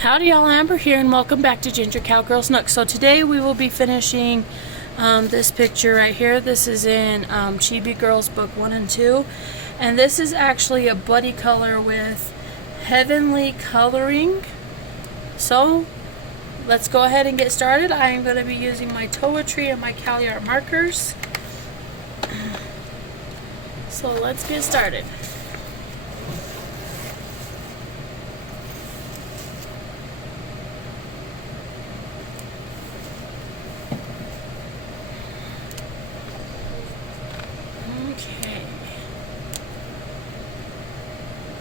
Howdy y'all, Amber here and welcome back to Ginger Cowgirls Nook. So today we will be finishing this picture right here. This is in Chibi Girls book 1 and 2. And this is actually a buddy color with Heavenlillycoloring. So let's go ahead and get started. I am going to be using my Poetry and my Cali Art markers. So let's get started. Okay.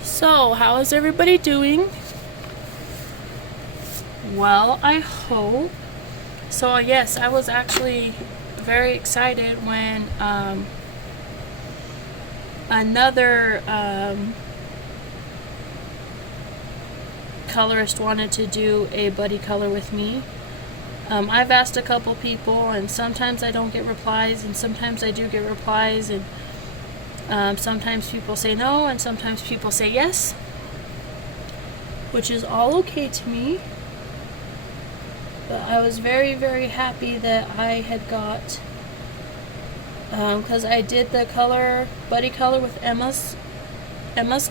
So, how is everybody doing? Well, I hope. So, yes, I was actually very excited when another colorist wanted to do a buddy color with me. I've asked a couple people, and sometimes I don't get replies, and sometimes I do get replies, and sometimes people say no, and sometimes people say yes, which is all okay to me. But I was very, very happy that I had got, because I did the buddy color with Emma's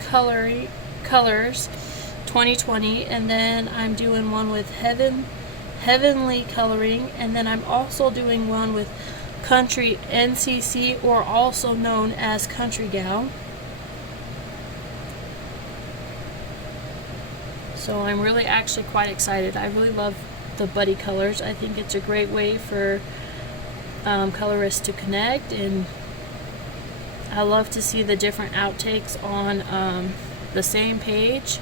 Colors 2020, and then I'm doing one with Heavenlillycoloring, and then I'm also doing one with Country NCC, or also known as Country Gal. So I'm really actually quite excited. I really love the buddy colors. I think it's a great way for colorists to connect, and I love to see the different outtakes on the same page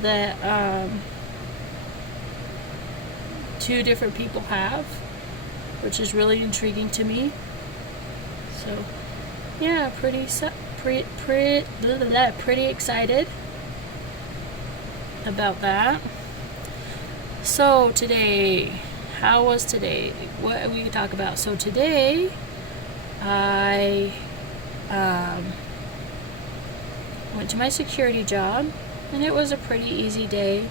that two different people have, which is really intriguing to me. So yeah, pretty excited about that. So today, how was today? What we could talk about. So today I went to my security job, and it was a pretty easy day.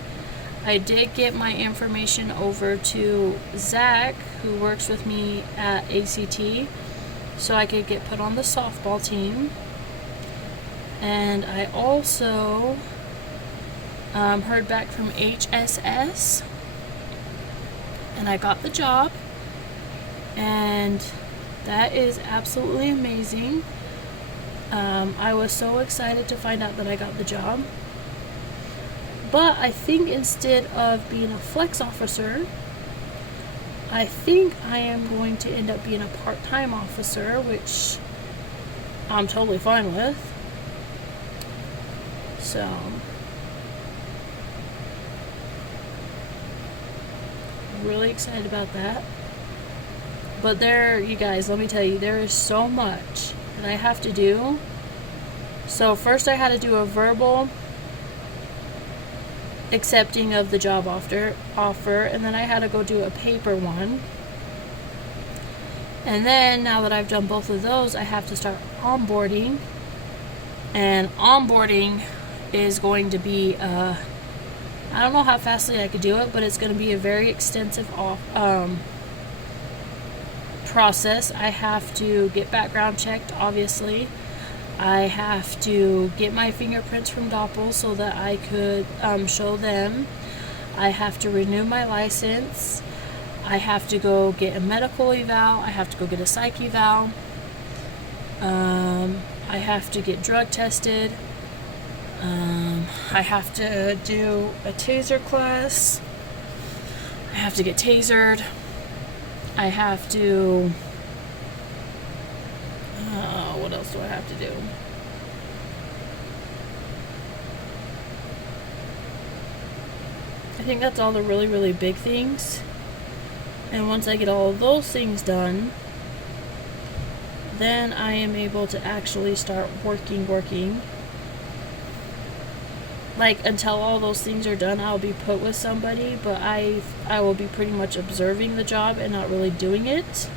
I did get my information over to Zach, who works with me at ACT, so I could get put on the softball team. And I also heard back from HSS, and I got the job, and that is absolutely amazing. I was so excited to find out that I got the job. But I think instead of being a flex officer, I think I am going to end up being a part-time officer, which I'm totally fine with. So really excited about that. But you guys, let me tell you, there is so much that I have to do. So first I had to do a verbal accepting of the job offer, and then I had to go do a paper one. And then now that I've done both of those, I have to start onboarding. And onboarding is going to be I don't know how fastly I could do it, but it's going to be a very extensive process. I have to get background checked, obviously. I have to get my fingerprints from Doppel so that I could show them. I have to renew my license. I have to go get a medical eval. I have to go get a psych eval. I have to get drug tested. I have to do a taser class. I have to get tasered. I have to... what else do I have to do? I think that's all the really, really big things. And once I get all of those things done, then I am able to actually start working. Like, until all those things are done, I'll be put with somebody, but I will be pretty much observing the job and not really doing it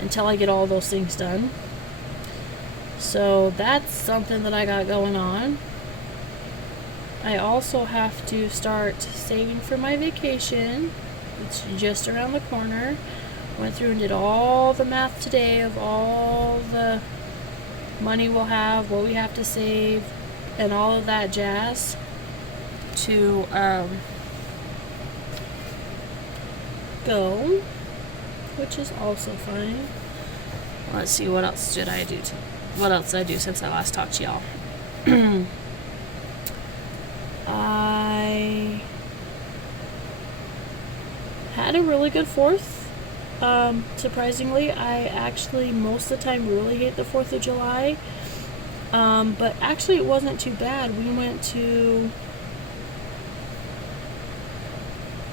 until I get all those things done. So that's something that I got going on. I also have to start saving for my vacation. It's just around the corner. Went through and did all the math today of all the money we'll have, what we have to save, and all of that jazz to go, which is also fine. Let's see, what else did I do? What else did I do since I last talked to y'all? I had a really good 4th. Surprisingly, I actually most of the time really hate the 4th of July. But actually it wasn't too bad. We went to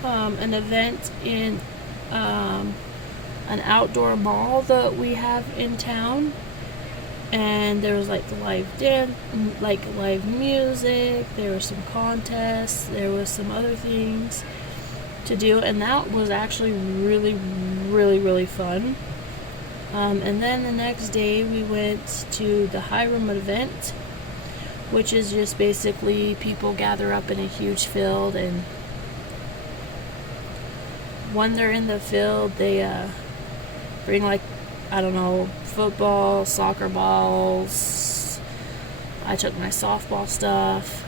an event in an outdoor mall that we have in town, and there was like live dance, like live music, there were some contests, there was some other things to do, and that was actually really fun. And then the next day we went to the High Room event, which is just basically people gather up in a huge field, and when they're in the field they bring, like, I don't know, football, soccer balls. I took my softball stuff.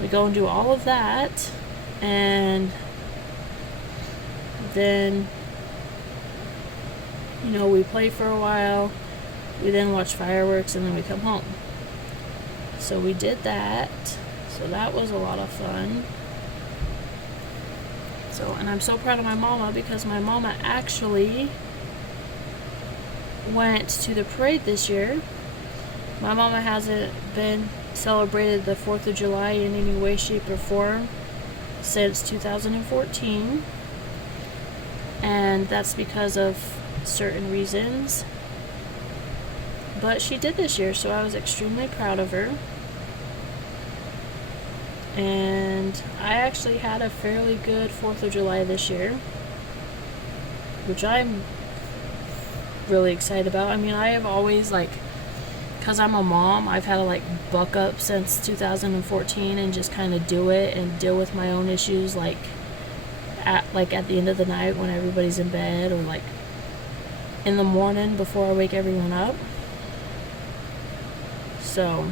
We go and do all of that, and then, you know, we play for a while. We then watch fireworks, and then we come home. So we did that. So that was a lot of fun. So, and I'm so proud of my mama, because my mama actually went to the parade this year. My mama hasn't been celebrated the 4th of July in any way, shape, or form since 2014. And that's because of certain reasons. But she did this year, so I was extremely proud of her. And I actually had a fairly good 4th of July this year, which I'm really excited about. I mean, I have always, like, because I'm a mom, I've had to, like, buck up since 2014 and just kind of do it and deal with my own issues, like at the end of the night when everybody's in bed, or like in the morning before I wake everyone up. So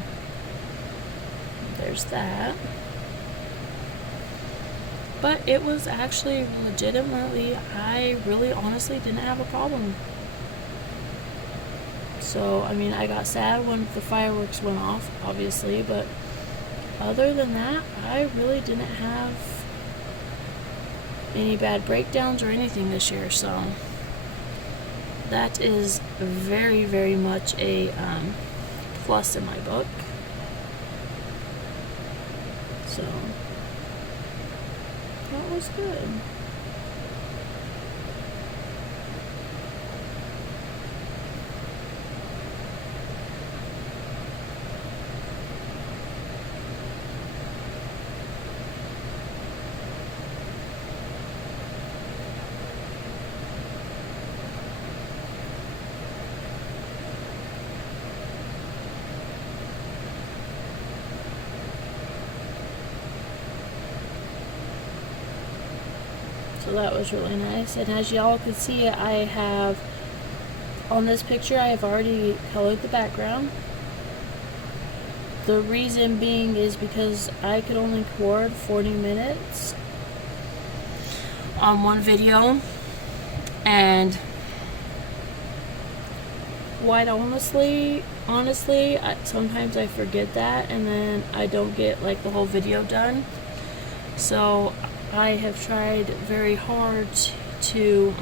there's that. But it was actually legitimately, I really honestly didn't have a problem. So, I mean, I got sad when the fireworks went off, obviously, but other than that, I really didn't have any bad breakdowns or anything this year. So that is very much a plus in my book. So that was good. So that was really nice. And as y'all can see, I have, on this picture, I have already colored the background. The reason being is because I could only record 40 minutes on one video. And quite honestly, sometimes I forget that, and then I don't get, like, the whole video done. So I have tried very hard to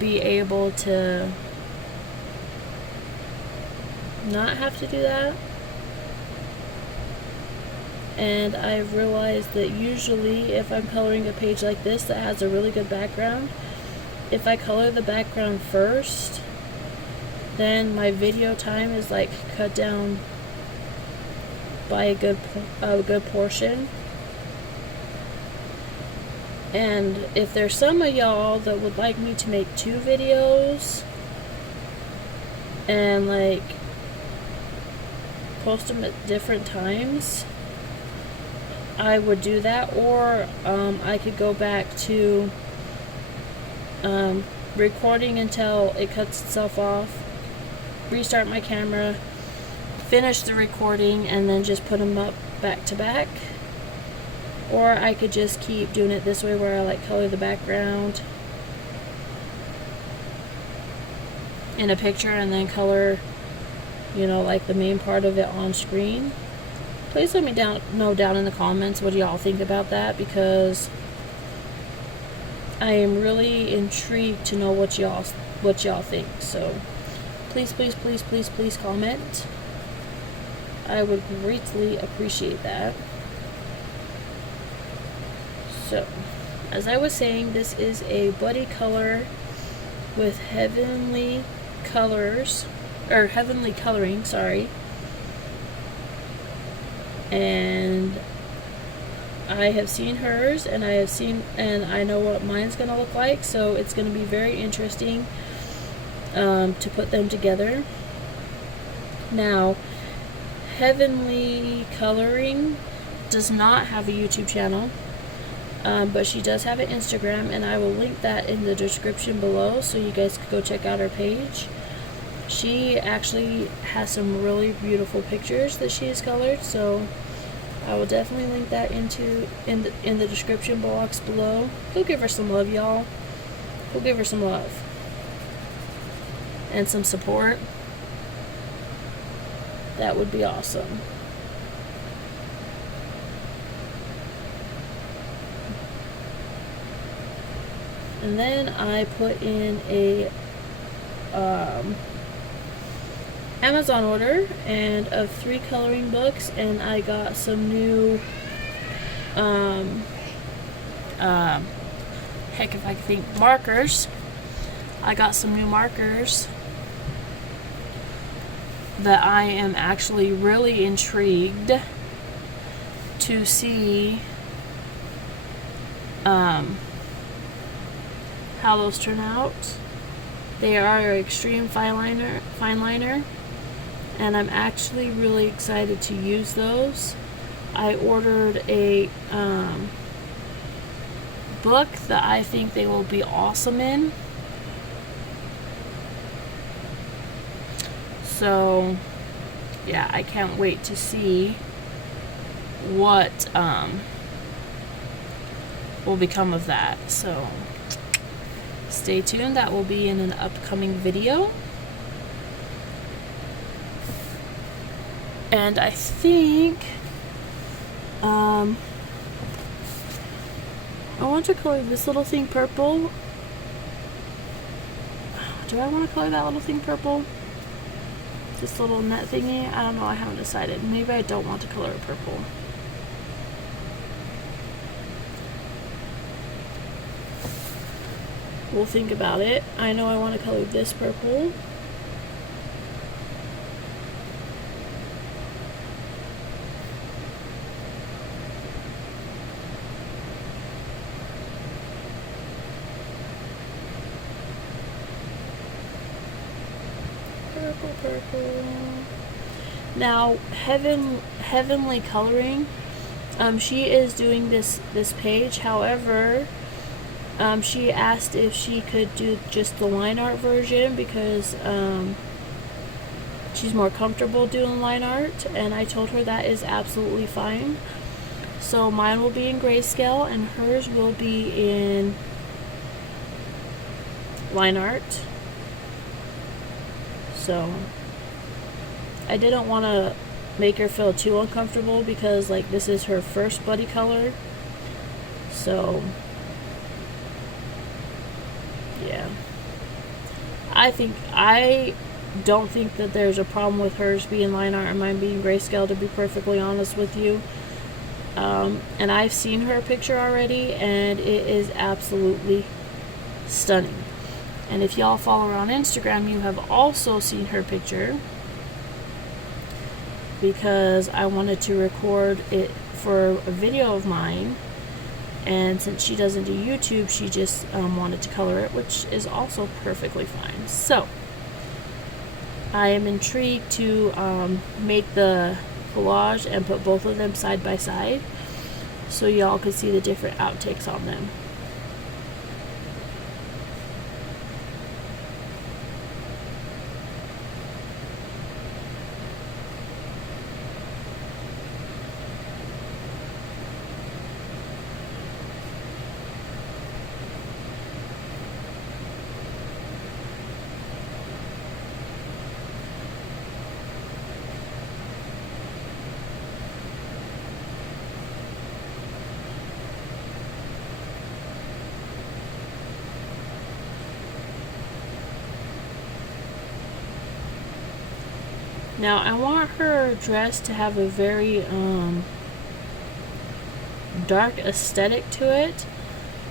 be able to not have to do that. And I've realized that usually if I'm coloring a page like this that has a really good background, if I color the background first, then my video time is, like, cut down by a good portion. And if there's some of y'all that would like me to make 2 videos and, like, post them at different times, I would do that, or I could go back to recording until it cuts itself off, restart my camera, finish the recording, and then just put them up back to back. Or I could just keep doing it this way, where I like color the background in a picture and then color, you know, like the main part of it on screen. Please let me know down in the comments what y'all think about that, because I am really intrigued to know what y'all think. So please comment. I would greatly appreciate that. So, as I was saying, this is a buddy color with Heavenly Coloring, sorry. And I have seen hers, and I know what mine's gonna look like, so it's gonna be very interesting to put them together. Now, Heavenllycoloring does not have a YouTube channel, but she does have an Instagram, and I will link that in the description below so you guys can go check out her page. She actually has some really beautiful pictures that she has colored, so I will definitely link that in the description box below. Go give her some love, y'all. Go give her some love and some support. That would be awesome. And then I put in a Amazon order and of 3 coloring books, and I got some new heck if I can think, markers. I got some new markers that I am actually really intrigued to see how those turn out. They are extreme fine liner, and I'm actually really excited to use those. I ordered a book that I think they will be awesome in. So yeah, I can't wait to see what will become of that. So stay tuned, that will be in an upcoming video. And I think I want to color this little thing purple. Do I want to color that little thing purple? This little net thingy? I don't know, I haven't decided. Maybe I don't want to color it purple. We'll think about it. I know I want to color this purple. Purple. Now, Heavenllycoloring, she is doing this page. However, she asked if she could do just the line art version because she's more comfortable doing line art, and I told her that is absolutely fine. So mine will be in grayscale and hers will be in line art. So I didn't want to make her feel too uncomfortable because like this is her first buddy color. So yeah, I don't think that there's a problem with hers being line art and mine being grayscale, to be perfectly honest with you. And I've seen her picture already, and it is absolutely stunning. And if y'all follow her on Instagram, you have also seen her picture, because I wanted to record it for a video of mine, and since she doesn't do YouTube, she just wanted to color it, which is also perfectly fine. So I am intrigued to make the collage and put both of them side by side. so y'all could see the different outtakes on them. Now I want her dress to have a very dark aesthetic to it,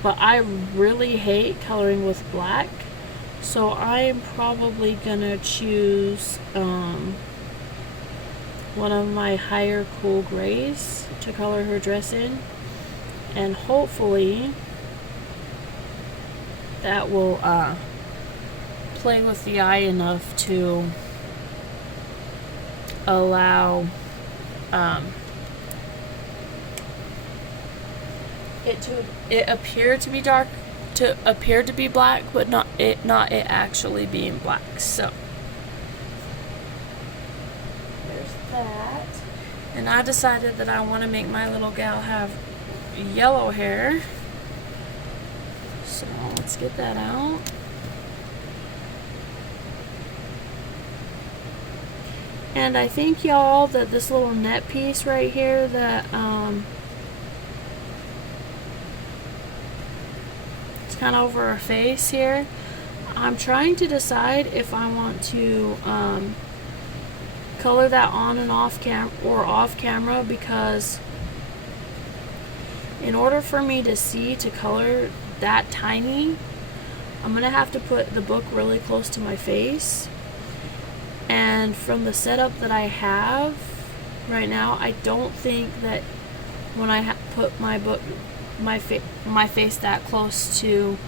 but I really hate coloring with black, so I'm probably gonna choose one of my higher cool grays to color her dress in, and hopefully that will play with the eye enough to allow it appear to be dark, to appear to be black, but not it actually being black. So there's that. And I decided that I want to make my little gal have yellow hair, so let's get that out. And I think, y'all, that this little net piece right here that it's kind of over her face here, I'm trying to decide if I want to color that on and off off camera, because in order for me to see to color that tiny, I'm gonna have to put the book really close to my face. And from the setup that I have right now, I don't think that when I put my face that close to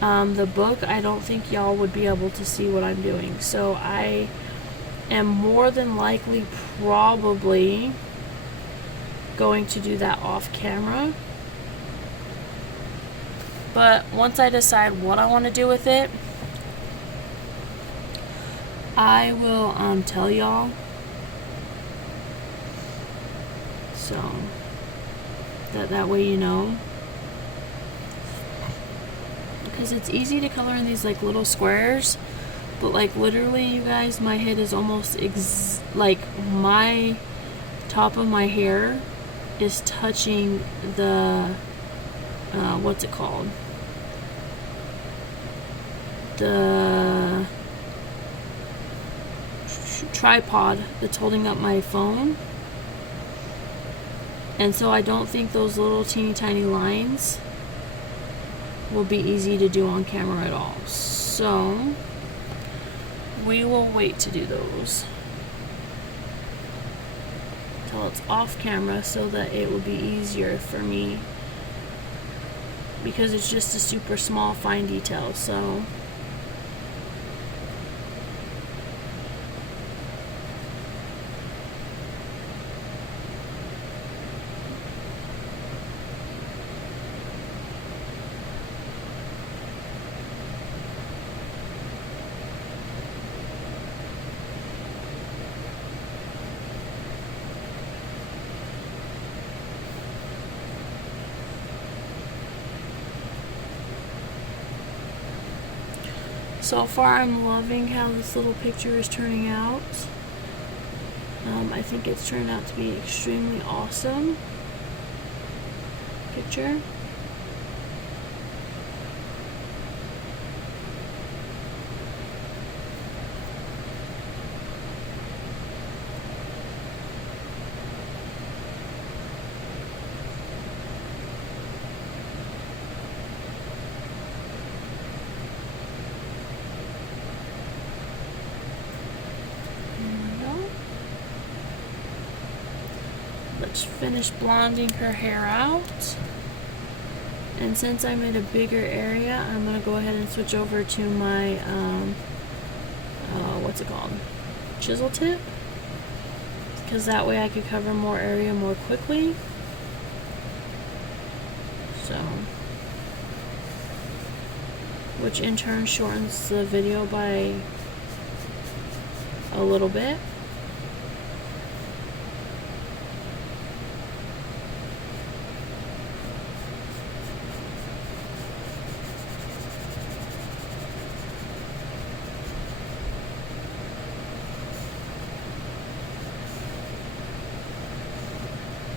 the book, I don't think y'all would be able to see what I'm doing. So I am more than likely probably going to do that off camera. But once I decide what I want to do with it, I will tell y'all. So that way you know. Because it's easy to color in these like little squares, but like literally, you guys, my head is almost like my top of my hair is touching the what's it called? The tripod that's holding up my phone, and so I don't think those little teeny tiny lines will be easy to do on camera at all. So we will wait to do those until it's off camera, so that it will be easier for me, because it's just a super small fine detail. So so far, I'm loving how this little picture is turning out. I think it's turned out to be extremely awesome picture. Let's finish blonding her hair out. And since I'm in a bigger area, I'm going to go ahead and switch over to my, what's it called? Chisel tip. Because that way I could cover more area more quickly. which in turn shortens the video by a little bit.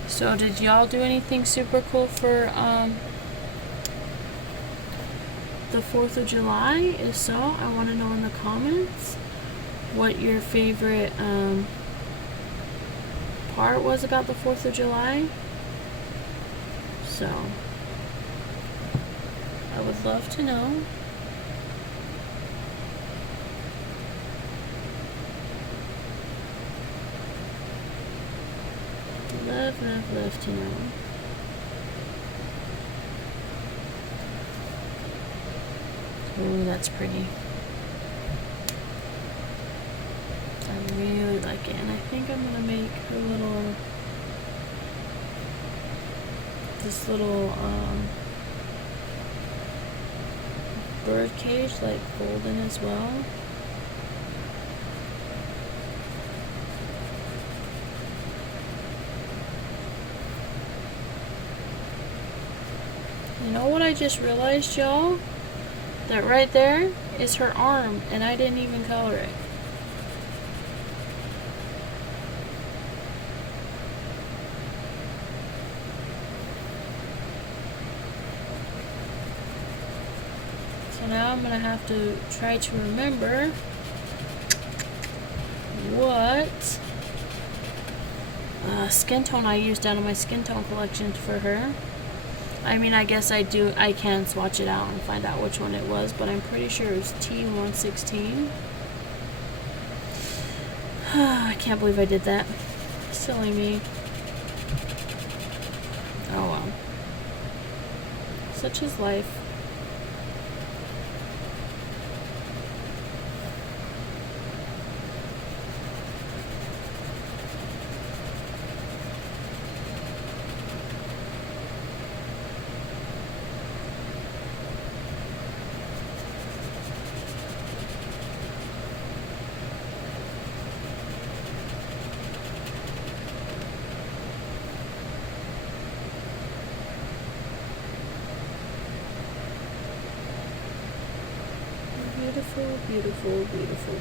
So did y'all do anything super cool for the 4th of July? If so, I want to know in the comments what your favorite part was about the 4th of July. So I would love to know. Love to know. Ooh, that's pretty. I really like it, and I think I'm gonna make her little, this little bird cage like golden as well. You know what I just realized, y'all? That right there is her arm, and I didn't even color it. So now I'm gonna have to try to remember what skin tone I used out of my skin tone collection for her. I mean, I guess I can swatch it out and find out which one it was, but I'm pretty sure it was T116. I can't believe I did that. Silly me. Oh well. Such is life. Beautiful, beautiful, beautiful.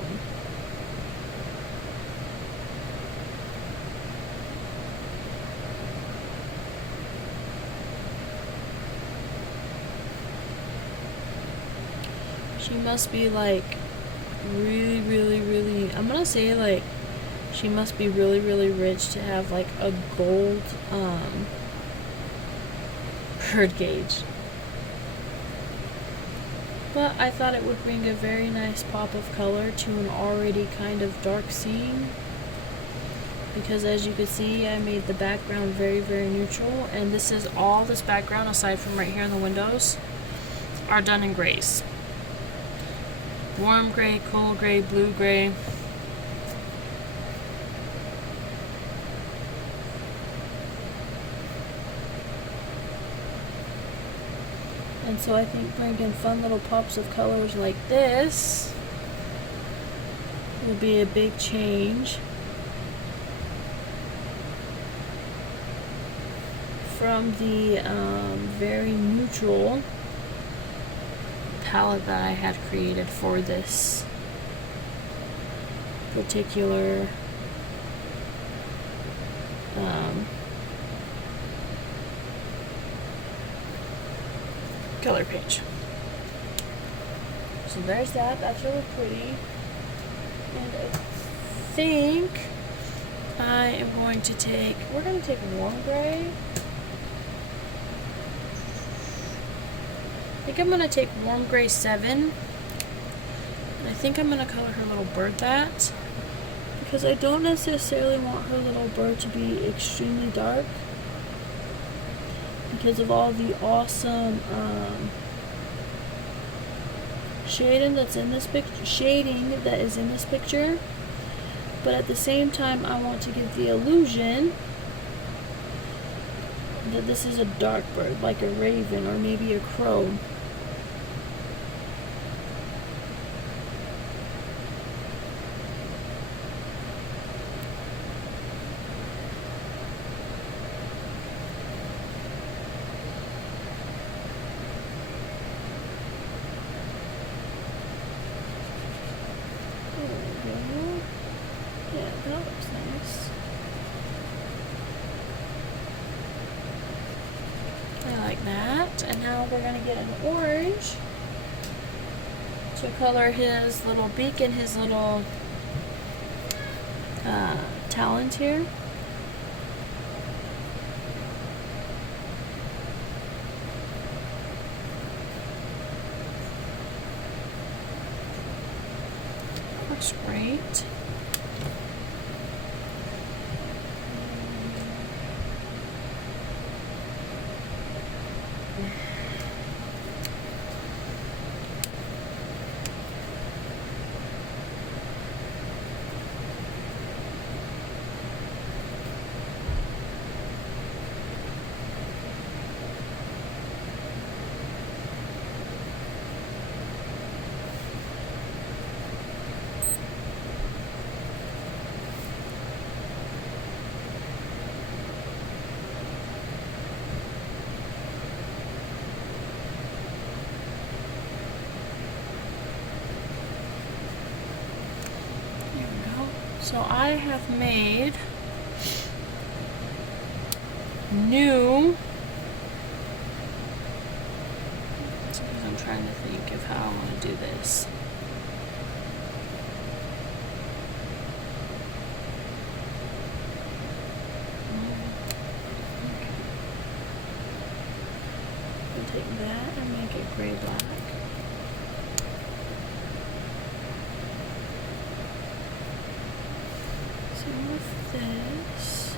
She must be like really, really, really, I'm gonna say like she must be really, really rich to have like a gold bird gauge. But I thought it would bring a very nice pop of color to an already kind of dark scene. Because as you can see, I made the background very, very neutral. And this is all this background, aside from right here in the windows, are done in grays. Warm gray, cool gray, blue gray. And so I think bringing fun little pops of colors like this will be a big change from the very neutral palette that I had created for this particular color page. So there's that. That's really pretty. And I think I am going to take, we're going to take warm gray. I think I'm going to take warm gray 7. And I think I'm going to color her little bird that. Because I don't necessarily want her little bird to be extremely dark. Because of all the awesome shading that is in this picture, but at the same time I want to give the illusion that this is a dark bird, like a raven or maybe a crow. that, and now we're going to get an orange to color his little beak and his little talons here. Looks great. So I have made new, I'm trying to think of how I want to do this. I'll take that and make it gray black. With this,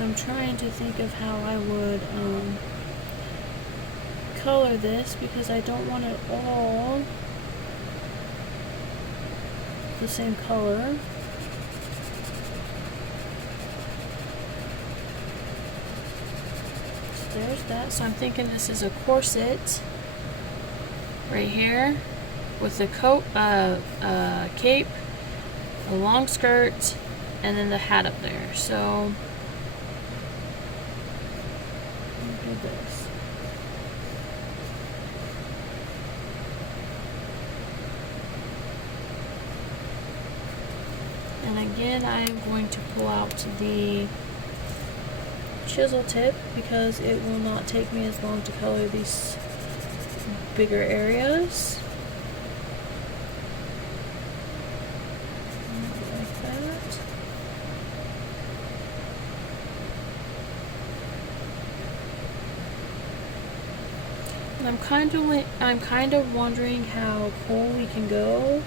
I'm trying to think of how I would color this, because I don't want it all the same color. So there's that. So I'm thinking this is a corset right here with the coat, cape, a long skirt, and then the hat up there. So let me do this. And again, I am going to pull out the chisel tip because it will not take me as long to color these bigger areas. Like that. And I'm kind of wondering how cool we can go.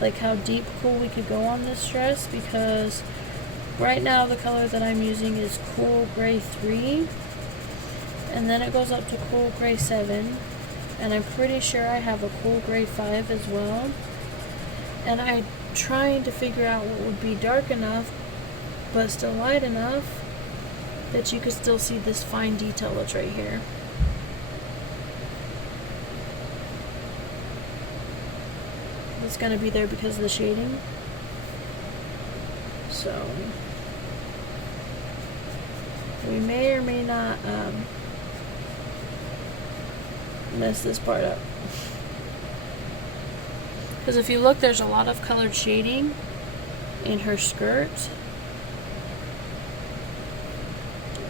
Like how deep cool we could go on this dress, because right now the color that I'm using is Cool Gray 3, and then it goes up to Cool Gray 7, and I'm pretty sure I have a Cool Gray 5 as well. And I'm trying to figure out what would be dark enough but still light enough that you could still see this fine detail that's right here. It's going to be there because of the shading. So we may or may not mess this part up. Because if you look, there's a lot of colored shading in her skirt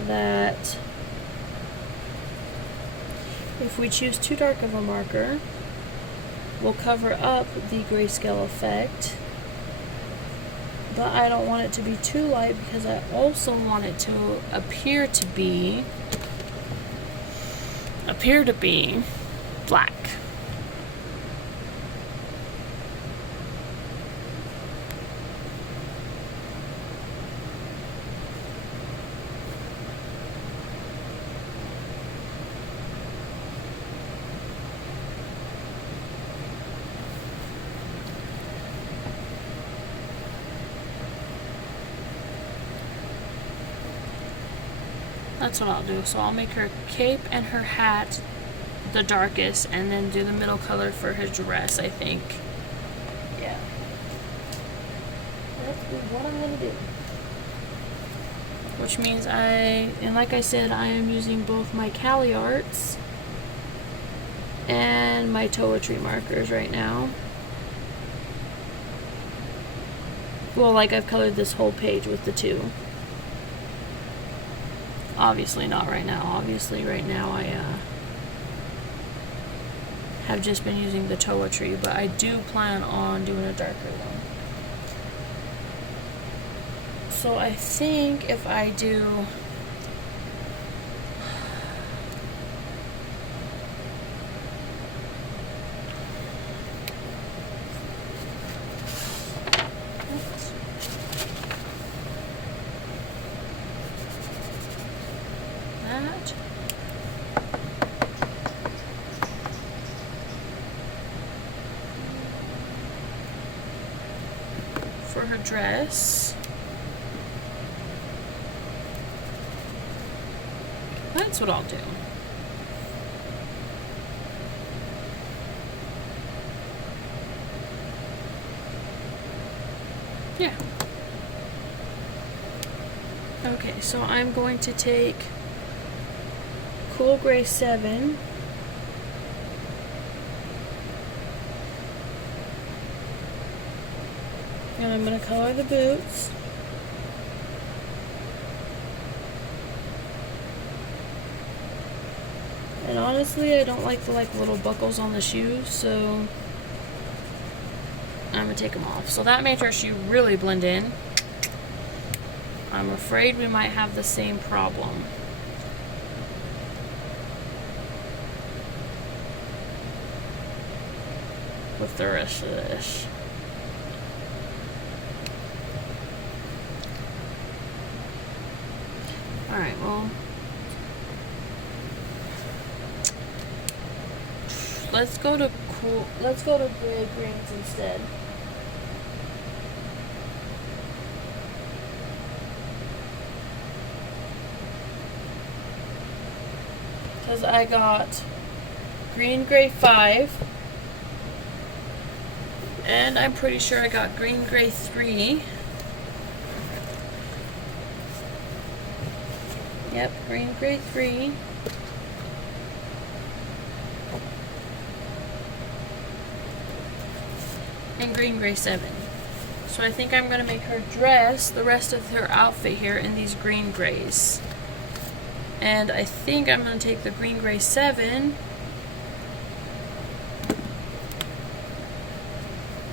that if we choose too dark of a marker, will cover up the grayscale effect, but I don't want it to be too light because I also want it to appear to be black. That's what I'll do. So I'll make her cape and her hat the darkest, and then do the middle color for her dress, I think. Yeah. That's what I'm going to do. which means and like I said, I am using both my Cali Arts and my Toiletry markers right now. Well, like I've colored this whole page with the two. Obviously not right now. Obviously right now I have just been using the Toiletry, but I do plan on doing a darker one. So I think if I do that. For her dress. That's what I'll do. Yeah. Okay, so I'm going to take Cool Gray 7. And I'm going to color the boots. And honestly, I don't like the little buckles on the shoes, so I'm going to take them off. So that made her shoe really blend in. I'm afraid we might have the same problem. With the rest of this. Alright, well, let's go to gray greens instead. Because I got green gray 5. And I'm pretty sure I got green gray 3. Yep, green gray 3. And green gray 7. So I think I'm going to make her dress the rest of her outfit here in these green grays. And I think I'm going to take the green gray 7.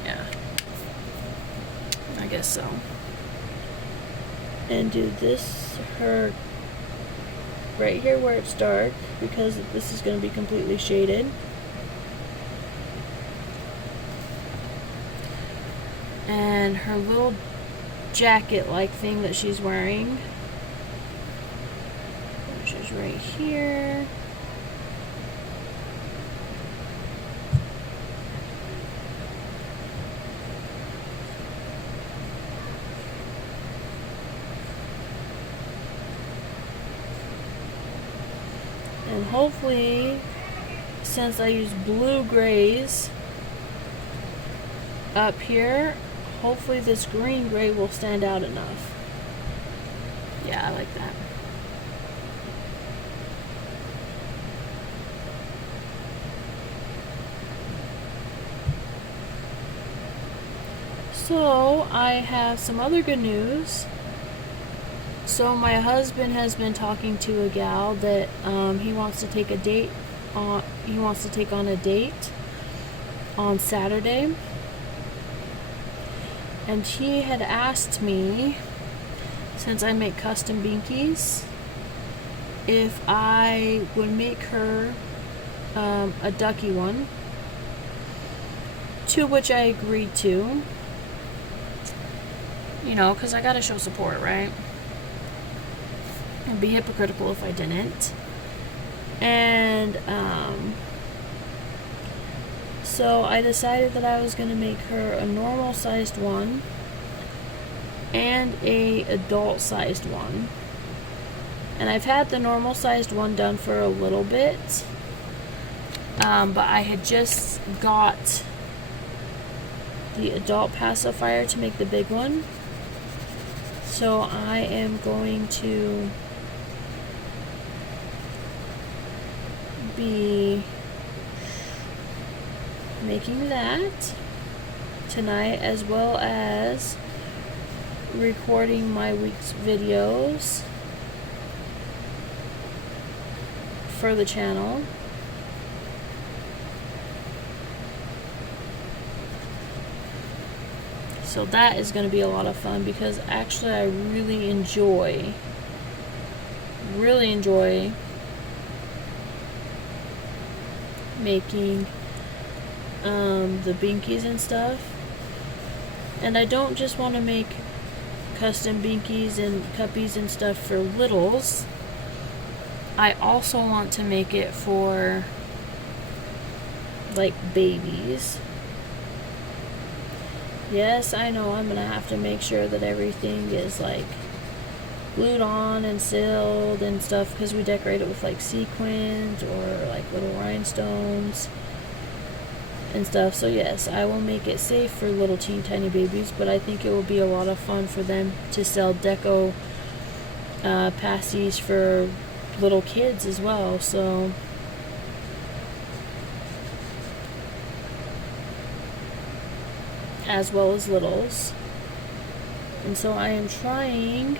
Yeah. I guess so. And do this, her, right here where it's dark, because this is going to be completely shaded. And her little jacket-like thing that she's wearing, which is right here. And hopefully, since I use blue grays up here, hopefully this green gray will stand out enough. Yeah, I like that. So, I have some other good news. So, my husband has been talking to a gal that he wants to take a date on. He wants to take on a date on Saturday. And he had asked me, since I make custom binkies, if I would make her a ducky one, to which I agreed to. You know, because I gotta show support, right? It'd be hypocritical if I didn't. And so I decided that I was going to make her a normal sized one and a adult sized one. And I've had the normal sized one done for a little bit, but I had just got the adult pacifier to make the big one. So I am going to be making that tonight, as well as recording my week's videos for the channel. So that is going to be a lot of fun, because actually I really enjoy making the binkies and stuff. And I don't just want to make custom binkies and cuppies and stuff for littles. I also want to make it for like babies. Yes, I know I'm gonna have to make sure that everything is like glued on and sealed and stuff, because we decorate it with like sequins or like little rhinestones and stuff. So yes, I will make it safe for little teeny tiny babies, but I think it will be a lot of fun for them to sell deco pasties for little kids as well. So as well as littles. And so I am trying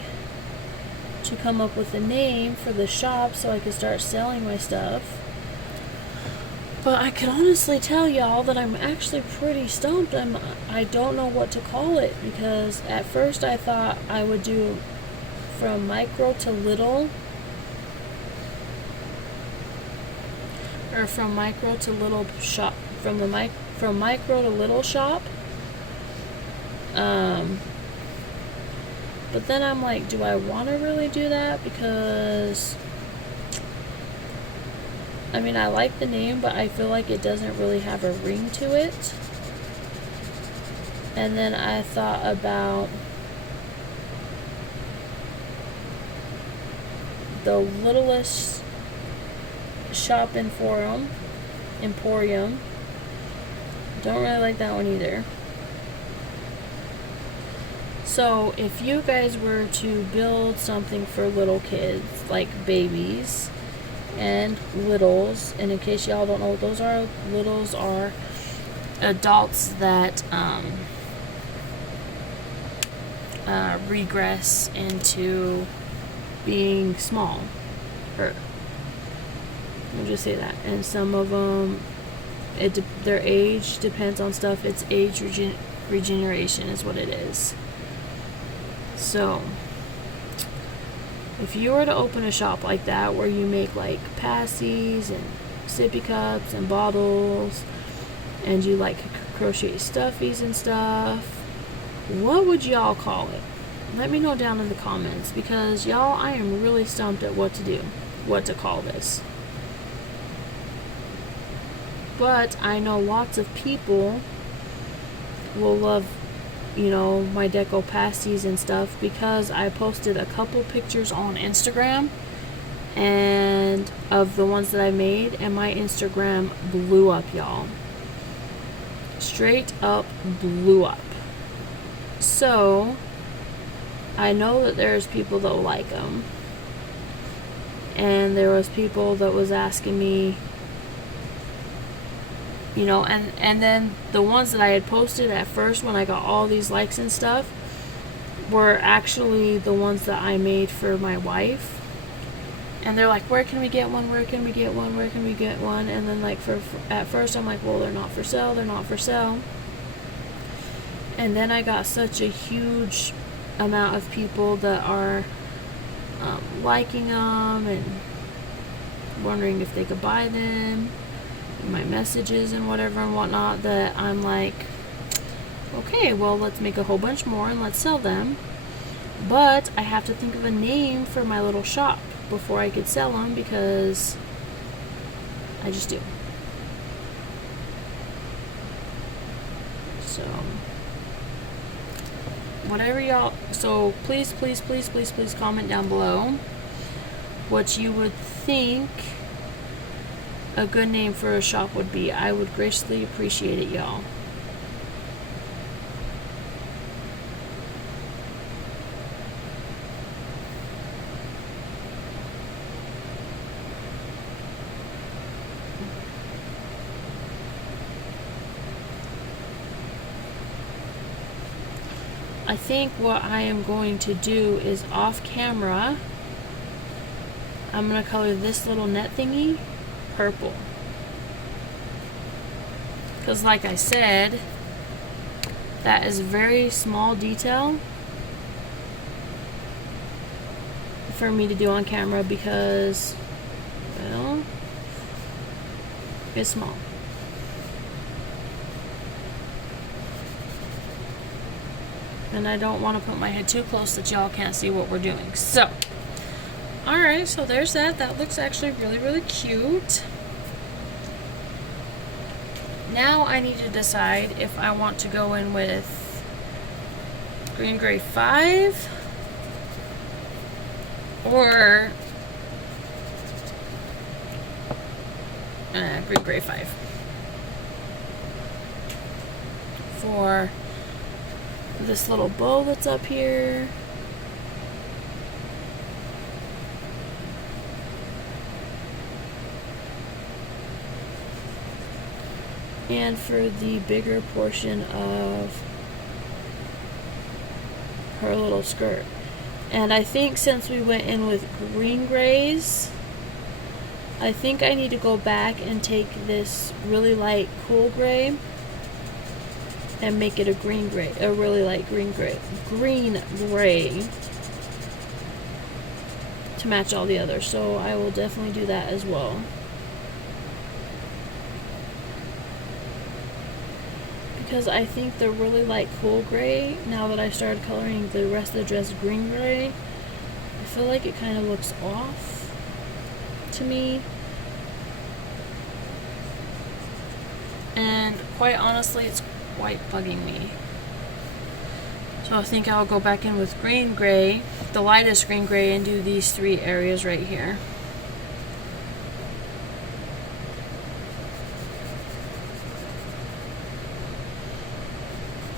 to come up with a name for the shop so I can start selling my stuff. But I can honestly tell y'all that I'm actually pretty stumped. I don't know what to call it, because at first I thought I would do from micro to little, or from micro to little shop, from micro to little shop. But then I'm like, do I want to really do that? Because I mean, I like the name, but I feel like it doesn't really have a ring to it. And then I thought about the littlest shop Emporium. Don't really like that one either. So if you guys were to build something for little kids, like babies and littles, and in case y'all don't know what those are, littles are adults that regress into being small, or we'll just say that. And some of them, their age depends on stuff. It's age regeneration is what it is. So if you were to open a shop like that, where you make like pasties and sippy cups and bottles, and you like crochet stuffies and stuff, what would y'all call it? Let me know down in the comments, because y'all, I am really stumped at what to call this. But I know lots of people will love, you know, my deco pasties and stuff, because I posted a couple pictures on Instagram and of the ones that I made, and my Instagram blew up, y'all. Straight up blew up. So I know that there's people that like them, and there was people that was asking me, you know, and then the ones that I had posted at first, when I got all these likes and stuff, were actually the ones that I made for my wife. And they're like, where can we get one? Where can we get one? Where can we get one? And then like at first I'm like, well, they're not for sale. They're not for sale. And then I got such a huge amount of people that are liking them and wondering if they could buy them, my messages and whatever and whatnot, that I'm like, okay, well, let's make a whole bunch more and let's sell them. But I have to think of a name for my little shop before I could sell them, because I just do. So whatever y'all, so please comment down below what you would think a good name for a shop would be. I would graciously appreciate it, y'all. I think what I am going to do is off camera, I'm going to color this little net thingy purple. Because like I said, that is a very small detail for me to do on camera because, well, it's small. And I don't want to put my head too close that y'all can't see what we're doing. So, alright, so there's that. That looks actually really, really cute. Now I need to decide if I want to go in with Green Gray 5 or Green Gray 5 for this little bow that's up here. And for the bigger portion of her little skirt. And I think since we went in with green grays, I think I need to go back and take this really light cool gray and make it a green gray, a really light green gray to match all the others. So I will definitely do that as well. Because I think the really light cool gray, now that I started coloring the rest of the dress green gray, I feel like it kind of looks off to me. And quite honestly, it's quite bugging me. So I think I'll go back in with green gray, the lightest green gray, and do these 3 areas right here.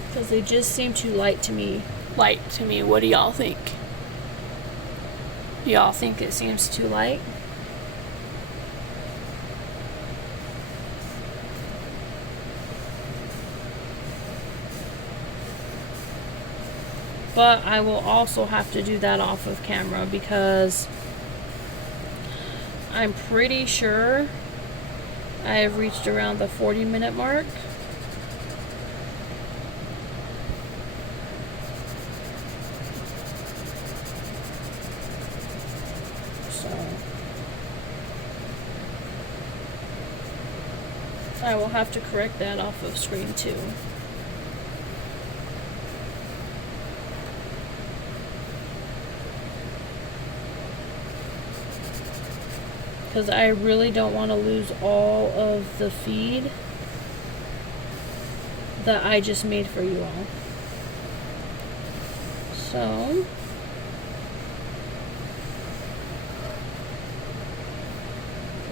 Because they just seem too light to me. What do y'all think? Do y'all think it seems too light? But I will also have to do that off of camera because I'm pretty sure I have reached around the 40-minute mark. I will have to correct that off of screen too. Because I really don't want to lose all of the feed that I just made for you all. So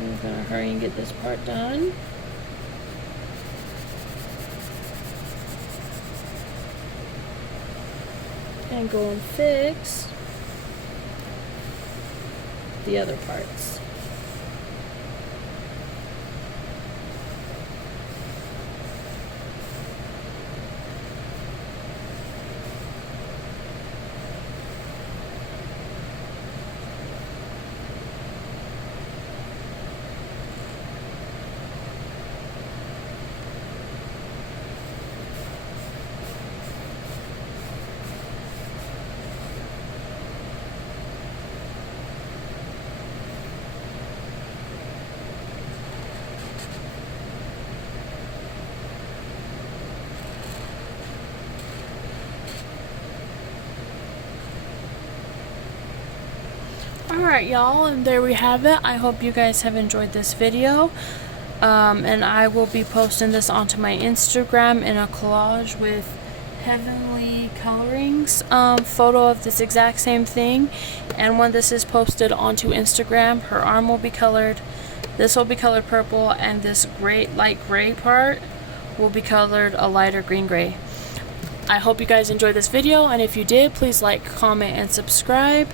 I'm gonna hurry and get this part done. And go and fix the other parts. Alright y'all, and there we have it. I hope you guys have enjoyed this video. And I will be posting this onto my Instagram in a collage with Heavenlillycoloring's photo of this exact same thing. And when this is posted onto Instagram, her arm will be colored, this will be colored purple, and this light gray part will be colored a lighter green gray. I hope you guys enjoyed this video, and if you did, please like, comment, and subscribe.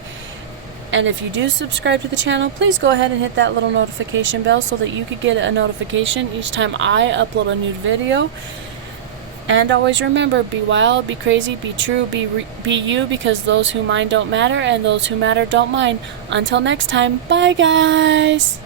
And if you do subscribe to the channel, please go ahead and hit that little notification bell so that you could get a notification each time I upload a new video. And always remember, be wild, be crazy, be true, be you, because those who mind don't matter, and those who matter don't mind. Until next time, bye guys!